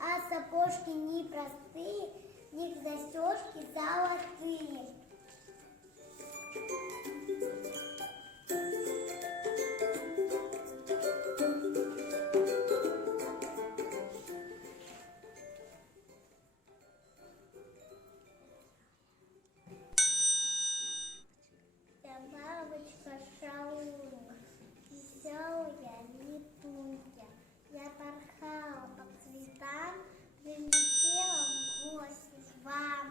а сапожки непростые, в них застежки золотые. Бабочка-шалунья, веселая летунья, я порхала по цветам, прилетела в гости к вам.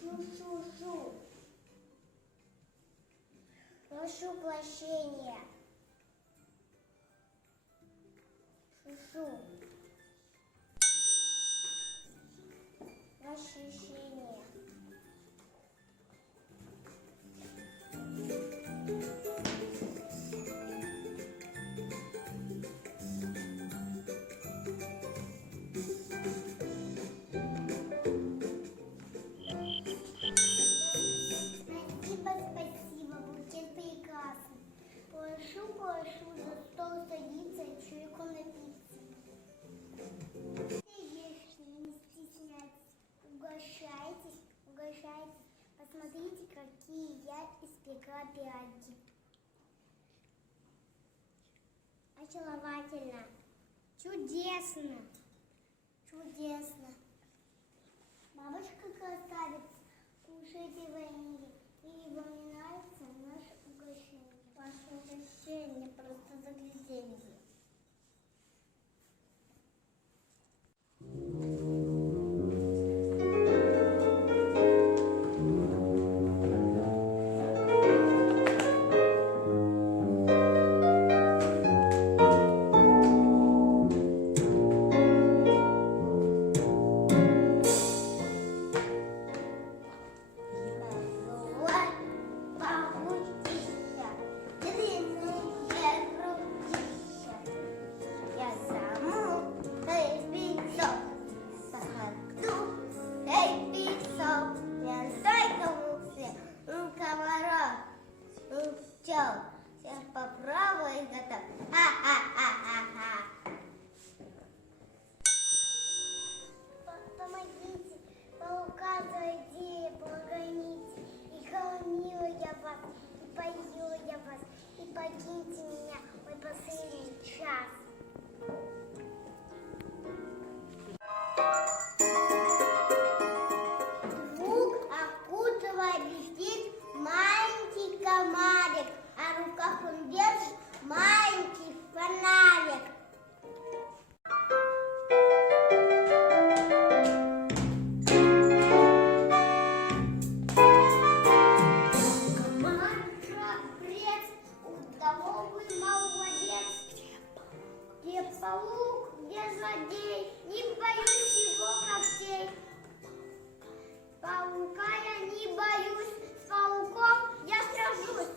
Шу-шу-шу, прошу прощения. Шу-шу. Ощущение. Спасибо, букет прекрасный. Прошу, за стол садиться и чайку напиться. Не стесняйтесь. Угощайтесь. Посмотрите, какие я испекла пироги. Очаровательно. Чудесно. Бабушка красавица, кушайте варенье. И вам не нравится наше угощение? Ваше угощение просто загляденье. Сейчас попробуй готов. Помогите, указывайте, погоните. И кормила я вас, и поила я вас, и покиньте меня в мой последний час. Звук окутывает, летит маленький комарик, а в руках он держит маленький фонарик. Комар-храбрец, удаловый молодец. Где паук, где злодей, не боюсь его когтей. Паука я не боюсь, с пауком я сражусь.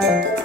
Thank you.